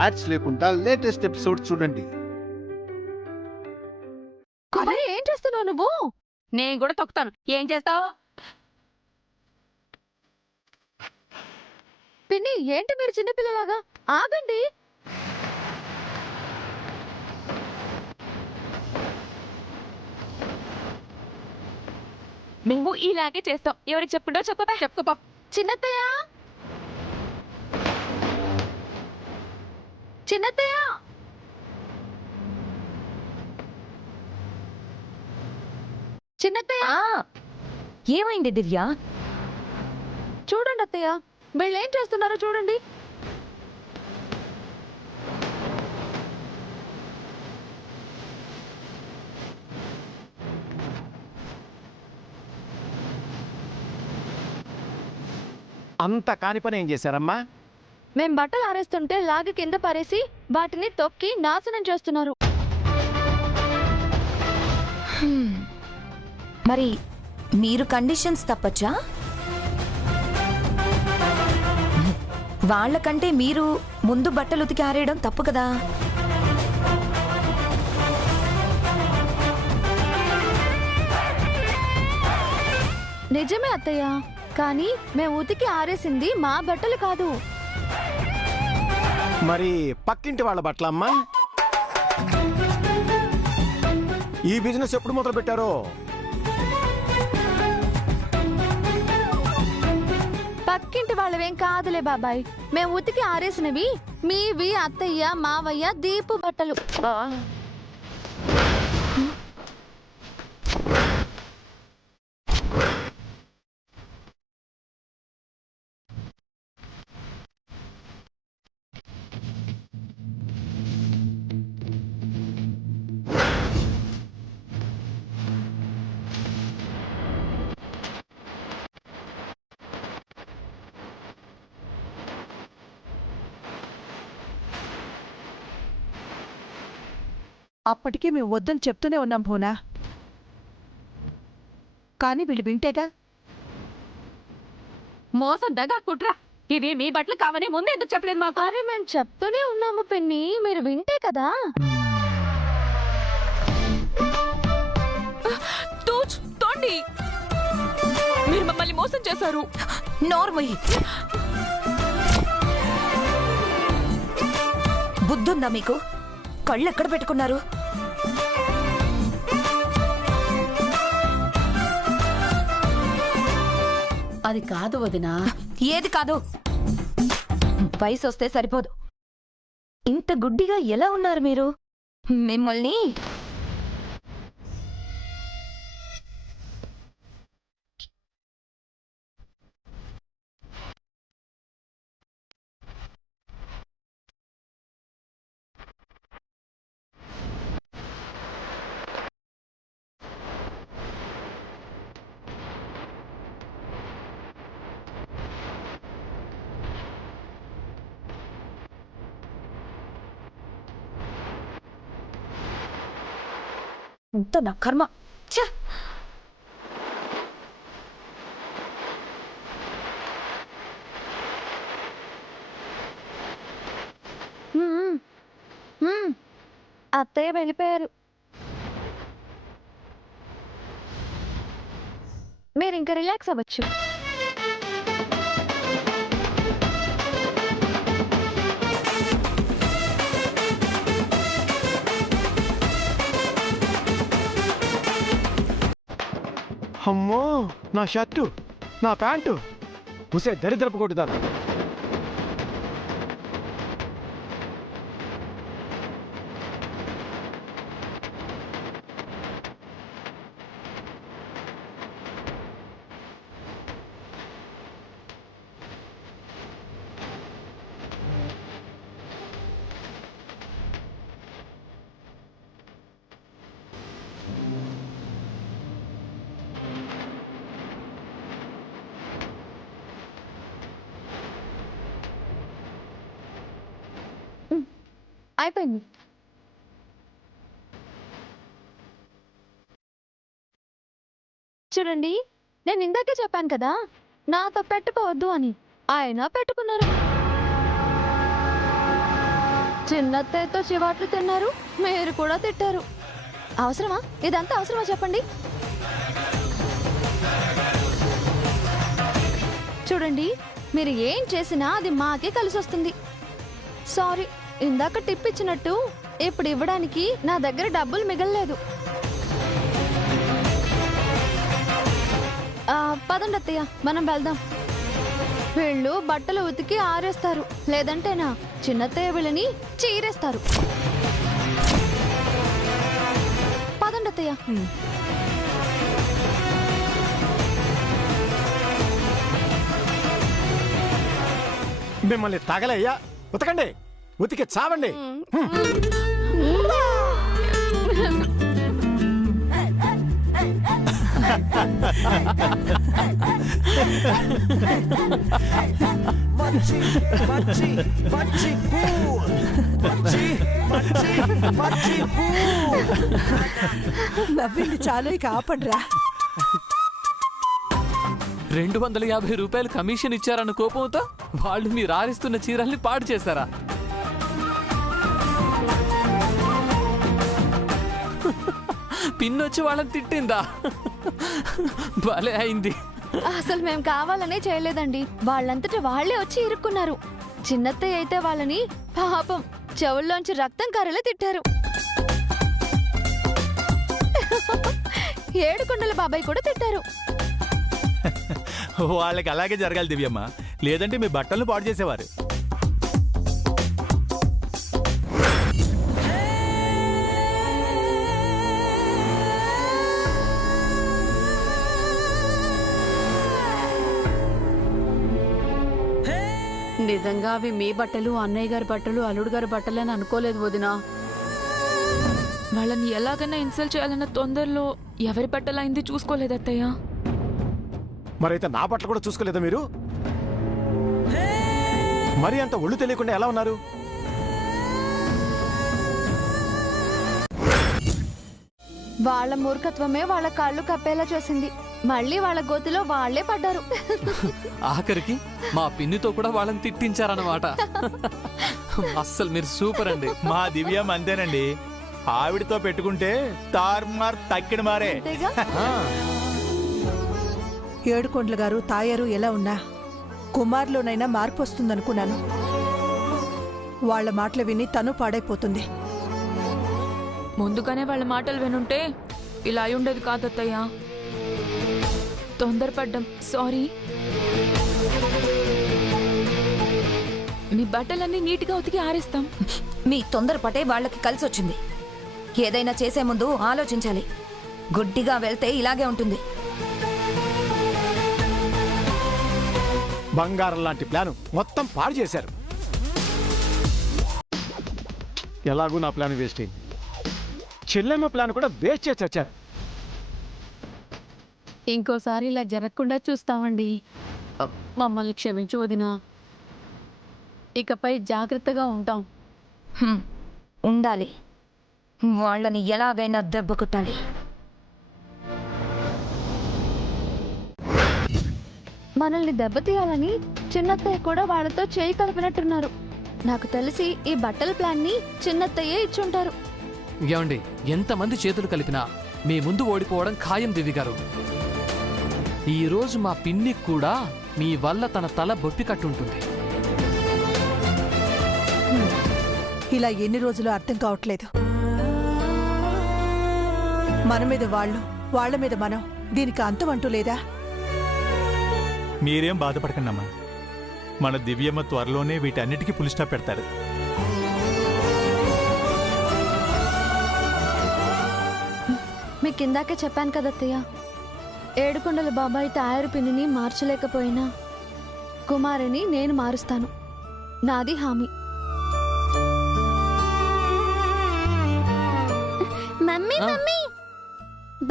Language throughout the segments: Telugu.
యాడ్స్ లేకుండా లేటెస్ట్ ఎపిసోడ్ చూడండి. అరే ఏం చేస్తున్నావు నువ్వు? నేను కూడా తొక్కుతాను. ఏం చేస్తావు? పిన్ని ఏంటి మీరు చిన్నపిల్లలాగా? ఆగండి. మేము ఇలాగే చేస్తాం. ఎవరికి చెప్పుండో చెప్పదా? చెప్పుకో. చిన్నత్తయ్య, చిన్నత్తయ్య, చిన్నత్తయ్య. ఏమైంది దివ్య? చూడండి అత్తయ్య, వీళ్ళు ఏం చేస్తున్నారో చూడండి. అంత కాని పని ఏం చేశారమ్మా? మేం బట్టలు ఆరేస్తుంటే లాగి కింద పారేసి వాటిని తొక్కి నాశనం చేస్తున్నారు. మరి మీరు కండిషన్స్ తప్పచ్చా? వాళ్ళకంటే మీరు ముందు బట్టలు ఉతికి ఆరేయడం తప్పు కదా. నిజమే అత్తయ్య, కానీ మేము ఉతికి ఆరేసింది మా బట్టలు కాదు. మరి పక్కింటి వాళ్ళ బట్టలమ్మా? ఈ బిజినెస్ ఎప్పుడు మొదలు పెట్టారో? పక్కింటి వాళ్ళవేం కాదులే బాబాయ్, మేము ఉతికి ఆరేసినవి మీవి అత్తయ్య, మావయ్య, దీపు బట్టలు. అప్పటికే మేము వద్దని చెప్తూనే ఉన్నాం భూనా, కానీ వీళ్ళు వింటేగా. మోసం దగా కుట్రా. ఇది మీ బట్టలు కావని ముందు ఎందుకు చెప్పలేదు మాకు? అరే మేము చెప్తూనే ఉన్నాము పిన్ని, మీరు వింటే కదా. తోండి, మీరు మమ్మల్ని మోసం చేశారు. నోర్మయ్యి, బుద్ధుందా మీకు? కళ్ళు ఎక్కడ పెట్టుకున్నారు? అది కాదు వదినా. ఏది కాదు? వయసు వస్తే సరిపోదు. ఇంత గుడ్డిగా ఎలా ఉన్నారు మీరు? మిమ్మల్ని ఇంత నా కర్మ. ఛ! అత్తయ్య వెళ్ళిపోయారు. మీరు ఇంకా రిలాక్స్ అవ్వచ్చు. అమ్మో, నా షర్టు, నా ప్యాంటు. ఉసే దరిద్రపు కొట్టుదారు. అయిపోయింది. చూడండి, నేను ఇందాకే చెప్పాను కదా నాతో పెట్టుకోవద్దు అని. ఆయన పెట్టుకున్నారు. చిన్నత్తయ్యతో చివాట్లు తిన్నారు, మీరు కూడా తిట్టారు. అవసరమా? ఇదంతా అవసరమా చెప్పండి? చూడండి, మీరు ఏం చేసినా అది మాకే కలిసి వస్తుంది. సారీ, ఇందాక టిప్ ఇచ్చినట్టు ఇప్పుడు ఇవ్వడానికి నా దగ్గర డబ్బులు మిగలలేదు. పదండి అత్తయ్య, మనం వెళ్దాం. వీళ్ళు బట్టలు ఉతికి ఆరేస్తారు, లేదంటేనా చిన్నత్తయ్య వీళ్ళని చీరేస్తారు. పదండి అత్తయ్య. మిమ్మల్ని తగలయ్యా, ఉతకండి, ఉతికి చావండి. నవ్వింది చాలు, ఇక ఆపండ్రా. 250 రూపాయలు కమిషన్ ఇచ్చారన్న కోపంతో వాళ్ళు మీరు ఆరిస్తున్న చీరల్ని పాడు చేశారా? పిన్నొచ్చి వాళ్ళని తిట్టిందా? భలే అయింది. అసలు మేము కావాలనే చేయలేదండి, వాళ్ళంతట వాళ్ళే వచ్చి ఇరుక్కున్నారు. చిన్నత్తయ్య అయితే వాళ్ళని పాపం చెవుల్లోంచి రక్తం కారేలా తిట్టారు. ఏడుకొండల బాబాయ్ కూడా తిట్టారు. వాళ్ళకి అలాగే జరగాలి దివ్యమ్మ, లేదంటే మీ బట్టలను పాడు చేసేవారు. నిజంగా అవి మీ బట్టలు, అన్నయ్య గారి బట్టలు, అల్లుడు గారి బట్టలు అని అనుకోలేదు వదినా. వాళ్ళని ఎలాగైనా ఇన్సల్ట్ చేయాలన్న తొందరలో ఎవరి బట్టలైంది చూసుకోలేదు అత్తయ్య. మరైతే నా బట్టలు కూడా చూసుకోలేదా మీరు? మరి అంత ఒళ్ళు తెలియకుండా ఎలా ఉన్నారు? వాళ్ళ మూర్ఖత్వమే వాళ్ళ కాళ్ళు కప్పేలా చేసింది. మళ్ళీ వాళ్ళ గోతిలో వాళ్లే పడ్డారు. ఆఖరికి మా పిన్నితో కూడా వాళ్ళని తిట్టించారన్నమాట. అస్సలు మీరు సూపర్ అండి. మా దివ్యమ్మ అంతేనండి, ఆవిడతో పెట్టుకుంటే తార్మార్ తక్కిన మారే. అంతేగా? ఏడుకొండల గారు, తాయారు ఎలా ఉన్నా కుమార్లోనైనా మార్పు వస్తుందనుకున్నాను. వాళ్ళ మాటలు విని తను పాడైపోతుంది. ముందుగానే వాళ్ళ మాటలు వినుంటే ఇలా అయి ఉండేది కాదత్తయ్య. తొందరపడ్డం, సారీ. మీ బట్టలన్నీ నీట్గా ఉతికి ఆరేస్తాం. మీ తొందరపటే వాళ్ళకి కలిసి వచ్చింది. ఏదైనా చేసే ముందు ఆలోచించాలి. గుడ్డిగా వెళ్తే ఇలాగే ఉంటుంది. బంగారం లాంటి ప్లాను మొత్తం పాడు చేశారు. ఎలాగూ నా ప్లాన్ వేస్ట్ అయింది. చెల్లెమ్మ ప్లాన్ కూడా వేస్ట్ చేసి వచ్చారు. ఇంకోసారి ఇలా జరగకుండా చూస్తామండి. మమ్మల్ని క్షమించు వదినా. ఇకపై జాగ్రత్తగా ఉంటాం. ఉండాలి. వాళ్ళని ఎలాగైనా దెబ్బ కొట్టాలి. మనల్ని దెబ్బతీయాలని చిన్నత్తయ్య కూడా వాళ్ళతో చేయి కలిపినట్టున్నారు. నాకు తెలిసి ఈ బట్టల ప్లాన్ ని చిన్నత్తయ్యే ఇచ్చుంటారు. ఏమండి, ఎంతమంది చేతులు కలిపినా మీ ముందు ఓడిపోవడం ఖాయం దివ్య గారు. ఈ రోజు మా పిన్ని కూడా మీ వల్ల తన తల బొప్పి కట్టుంటుంది. ఇలా ఎన్ని రోజులు అర్థం కావట్లేదు. మన మీద వాళ్ళు, వాళ్ళ మీద మనం, దీనికి అంతం అంటూ లేదా? మీరేం బాధపడకండమ్మా, మన దివ్యమ్మ త్వరలోనే వీటన్నిటికీ పులి స్టాప్ పెడతారు. మీకు ఇందాకే చెప్పాను కదత్తయ్య, ఏడుకొండల బాబాయ్ తయారు పిన్నిని మార్చలేకపోయినా కుమారిని నేను మారుస్తాను. నాది హామీ. మమ్మీ మమ్మీ,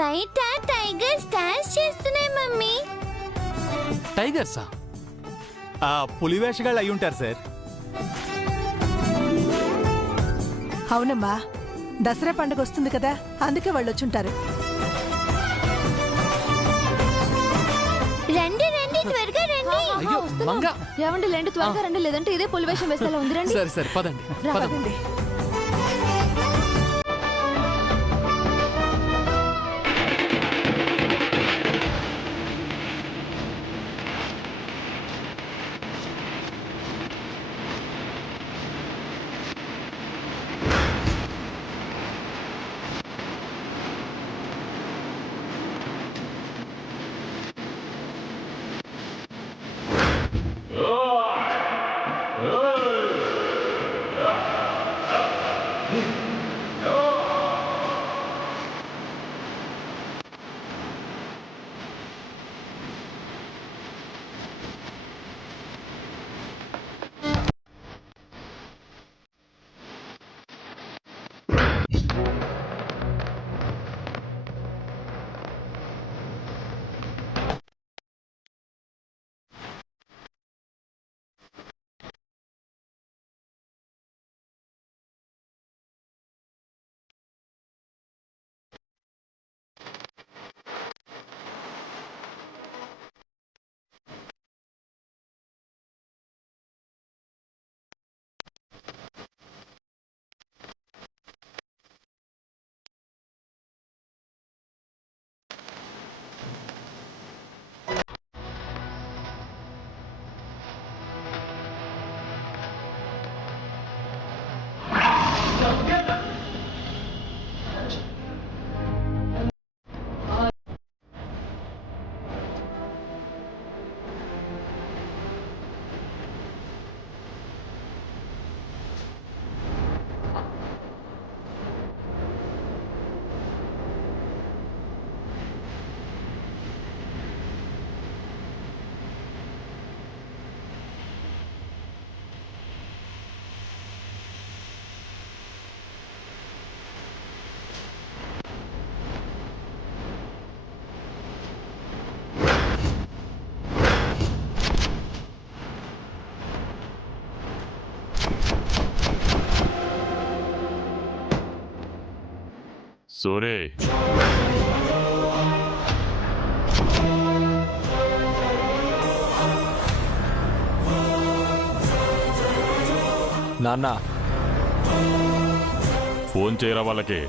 బయట టైగర్స్ డాన్స్ చేస్తున్నాయి మమ్మీ. టైగర్సా? పులివేషగాళ్ళు అయి ఉంటారు సార్. అవునమ్మా, దసరా పండుగ వస్తుంది కదా, అందుకే వాళ్ళు వచ్చుంటారు. రండి రండి త్వరగా రండి. అయ్యో మంగ ఏమండి లేండి త్వరగా రండి, లేదంటే ఇదే పులివేషం వేసేలా ఉంది. రండి. సరే సరే పదండి పదండి. పదండి. సోరే నాన్న ఫోన్ చేయరా వాళ్ళకి.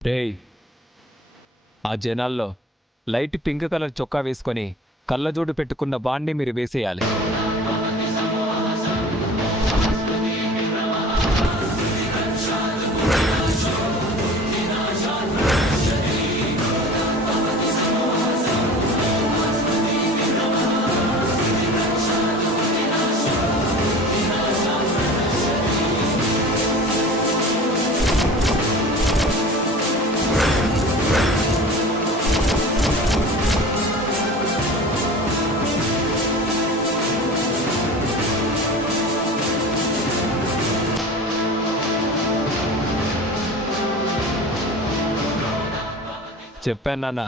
రేయ్, ఆ జనాల్లో లైట్ పింక్ కలర్ చొక్కా వేసుకొని కళ్ళజోడు పెట్టుకున్న వాణ్ణి మీరు వేసేయాలి. చెప్పాను నాన్న.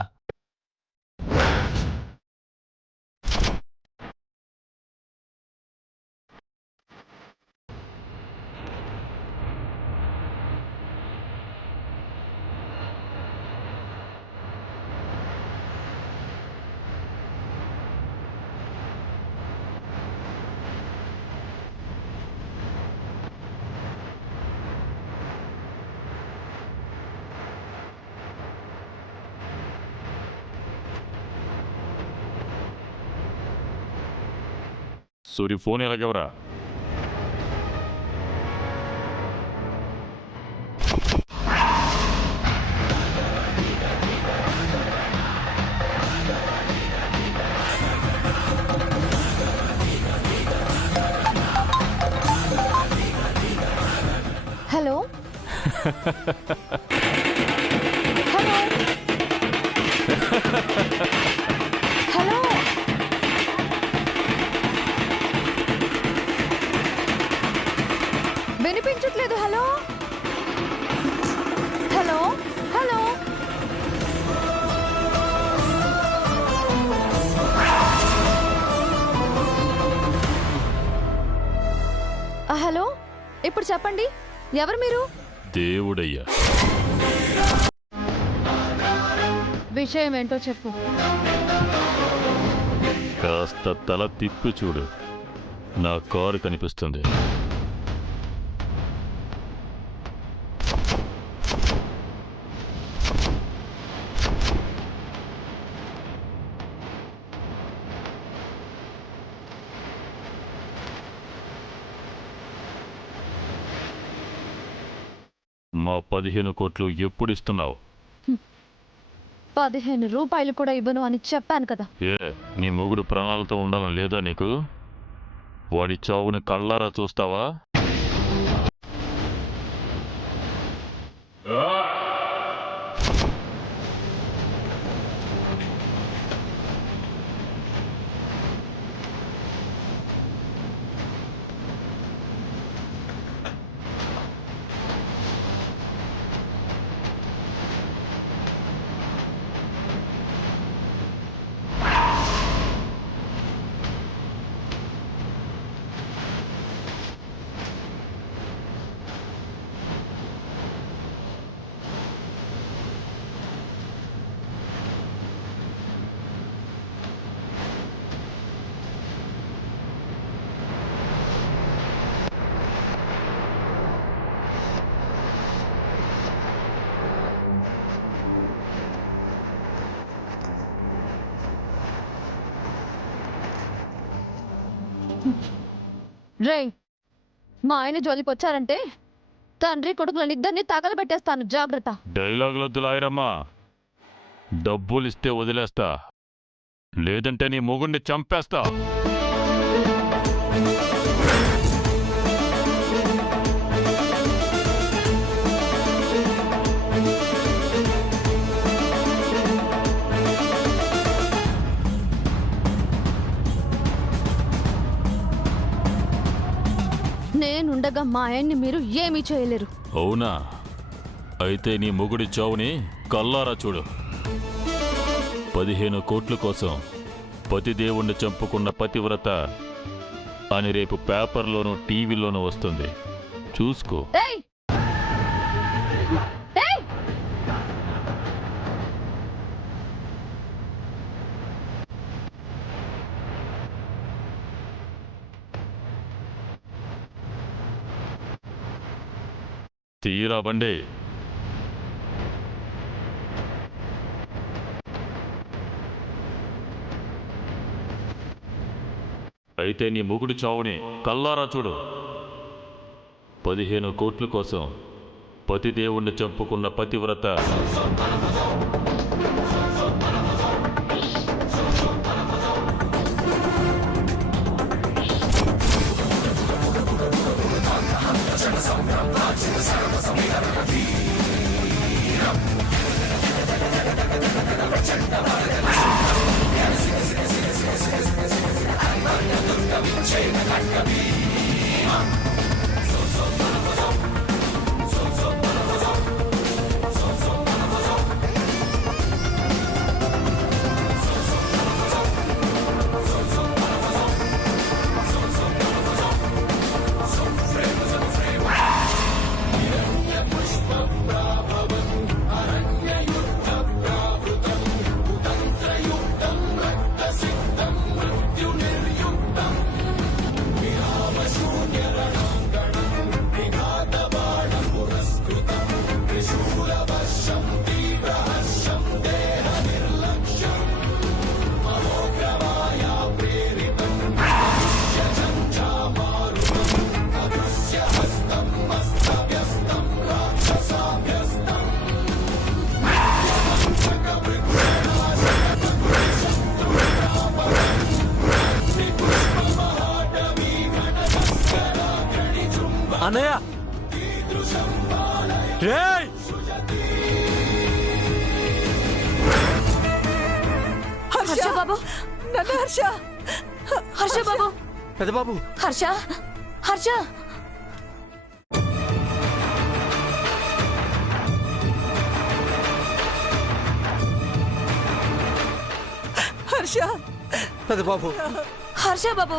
సూరి ఫోన్ ఎలాగెవరా? హలో హలో హలో వినిపించట్లేదు. హలో హలో హలో హలో ఇప్పుడు చెప్పండి, ఎవరు మీరు? దేవుడయ్యా. విషయం ఏంటో చెప్పు. కాస్త తల తిప్పి చూడు, నా కారు కనిపిస్తుంది. మా 15 కోట్లు ఎప్పుడు ఇస్తున్నావు? 15 రూపాయలు కూడా ఇవ్వను అని చెప్పాను కదా. ఏ నీ మొగుడు ప్రాణాలతో ఉండాలని లేదా నీకు? వాడి చావుని కళ్ళారా చూస్తావా? రే, మా ఆయన జోలికి వచ్చారంటే తండ్రి కొడుకులను ఇద్దరిని తగలబెట్టేస్తాను, జాగ్రత్త. డైలాగులొద్దు లాయరమ్మా. డబ్బులిస్తే వదిలేస్తా, లేదంటే నీ మొగుడిని చంపేస్తా. నేనుండగా మా ఆయన్ని మీరు ఏమీ చేయలేరు. అవునా? అయితే నీ మొగుడి చావుని కల్లారా చూడు. 15 కోట్ల కోసం పతిదేవుణ్ణి చంపుకున్న పతివ్రత అని రేపు పేపర్లోనూ టీవీలోనూ వస్తుంది, చూసుకో. తీరా బండి. అయితే నీ మొగుడి చావుని కల్లారా చూడు. 15 కోట్ల కోసం పతిదేవుణ్ణి చంపుకున్న పతివ్రత హర్ష బాబు, నాన్న హర్ష, హర్ష బాబు, పెద్ద బాబు, హర్ష, హర్ష. హర్ష, పెద్ద బాబు, హర్ష బాబు,